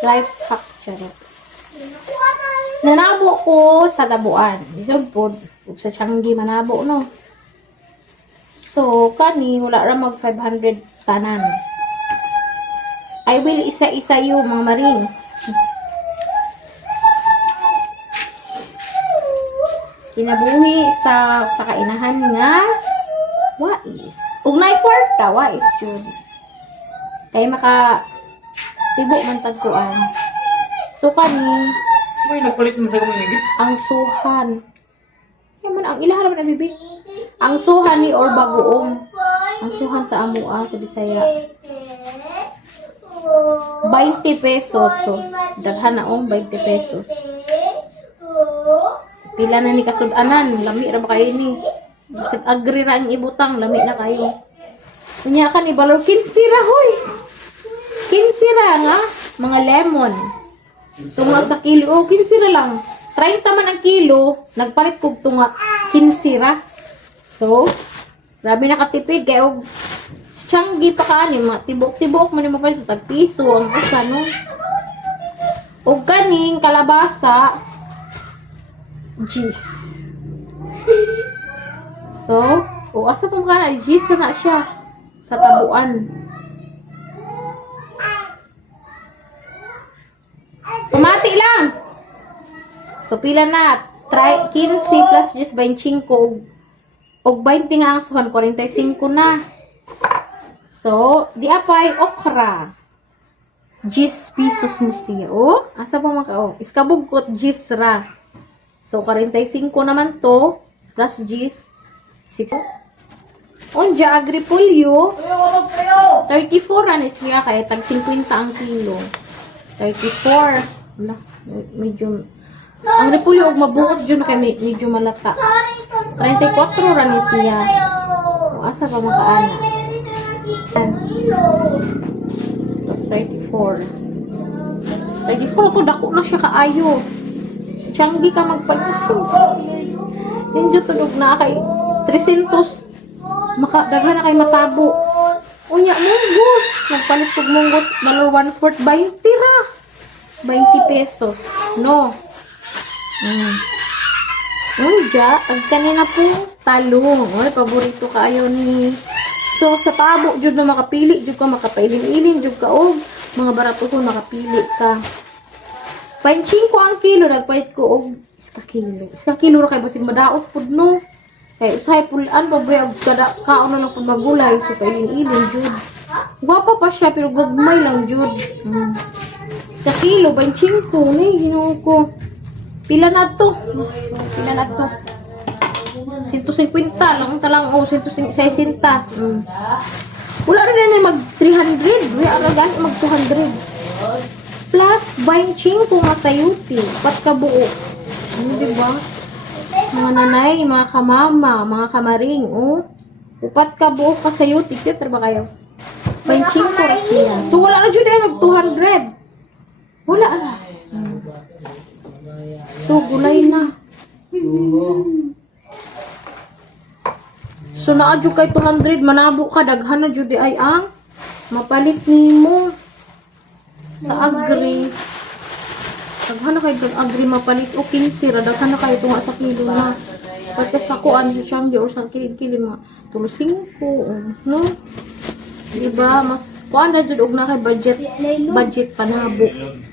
Life hack charot. Nanabo ko sa tabuan. Isod po, ug sa Changi manabo no. So, kani wala ra mag 500 tanan. I will isa-isa yung mga maring. Kinabuhi sa sa kainahan nga wais. Ug nay kwarta wais jud. Kay maka tibo man tagkuan. So kani Uy, nagpalit mo sa gips. ang suhan. Yan man ang ilahan naman ang bibi. Ang suhan ni or bagoong. Ang suhan sa amua sa Bisaya. 20 pesos. So, daghan na ong 20 pesos. Pila na ni kasudanan. Lami ra ba kayo ni? Sig agri ra ang ibutang. Lami na kayo. Kanya ka ni Balor. 15 ra hoy. 15 ra nga. Mga lemon. Mga sa kilo. Oh, 15 ra lang. 30 man ang kilo. Nagpalit kog tunga. 15 ra. So, grabe nakatipid. Kaya og Changi pa ka ni mga tibok-tibok man ni mapalit tag piso ang usa no. Og kaning kalabasa Gis. So, o asa pa na Gis na siya sa tabuan. Pamati lang. So pila na try 15 plus 10 25 og og 20 nga ang suhan 45 na. So, di apay okra. 10 pesos ni siya. Oh, asa pa mga oh, iskabugkot 10 ra. So, 45 naman to plus 10 6. Onja agripolyo 34 ra ni siya kaya tag 50 ang kilo. 34. Wala, medyo ang repolyo og mabuot jud kay me- medyo malata. 34 ra siya. O, asa pa makaana? Plus 34. 34 to dako na siya kaayo. Changi ka magpalito. Ninjo tulog na kay 300 makadaghan na kay matabo. Unya munggos. Nagpalit kog munggot balor 1 fourth 20 ra. 20 pesos. No. Mm. Unja, ang kanina po talong. Oy, paborito kaayo ni So, sa tabo, jud na makapili, jud ka makapailing-iling, jud ka og mga barato ko makapili ka. Painching ko ang kilo, nagpait ko og iska kilo. Iska kilo ra kay basig madaot pud no. Kay usahay pulaan pa ba og kada kaon na lang pud magulay, so pailing-iling jud. Gwapa pa siya pero gagmay lang jud. Hmm. Iska kilo, painching ko ni ginoo ko. Pila na to? Pila na to? 150 lang talang oh 160 mm. wala rin na mag 300 wala ra gani mag 200 plus benching kung matayuti pat ka buo? Ano di ba? Mga nanay mga kamama mga kamaring oh. Upat ka buo ka sayuti kit ba kayo? Benching ko ra siya so wala ra jud ay mag 200 wala Mm. so gulay na So naa jud kay 200 manabo ka daghan na jud di ay ang mapalit nimo sa agri. Daghan na kay agri mapalit o 15 ra daghan na kay tunga sa kilo na. Pagka sa kuan sa Changi or sa kilid-kilid mga tulo 5 no. Diba mas kuan na jud og na kay budget budget panabo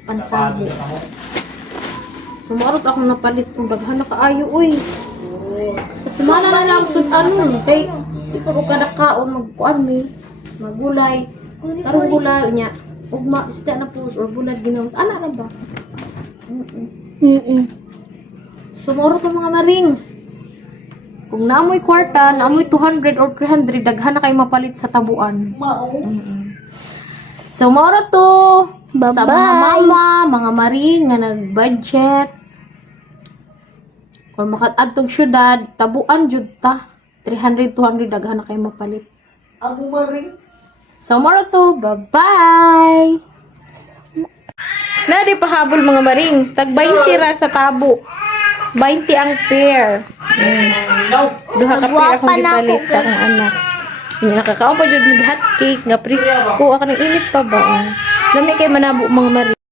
pantabo. Sumarot ako napalit kung daghan na kaayo uy. Sumana na lang tud ano kay di pa ko kada kaon magkuan mi magulay karong gulay nya ugma isda na po or bulag ginaw ana na ba Mm-mm. sumoro ka mga maring kung naamoy kwarta naamoy 200 or 300 daghan na kay mapalit sa tabuan Mm-mm. So moro to sa mga Bye-bye. mama mga maring nga nag-budget Kung makatagtog syudad, tabuan jud ta. 300, 200 daghan na kayo mapalit. Ako maring. So, moro to. Bye-bye! Na, di pahabol mga maring. Tag 20 ra sa tabo. 20 ang pair. Mm. Duha ka pair akong gipalit sa akong anak. Hindi nakakaon pa jud mig hot cake nga presko. Ako nang init pa ba? Lami kay manabo mga maring.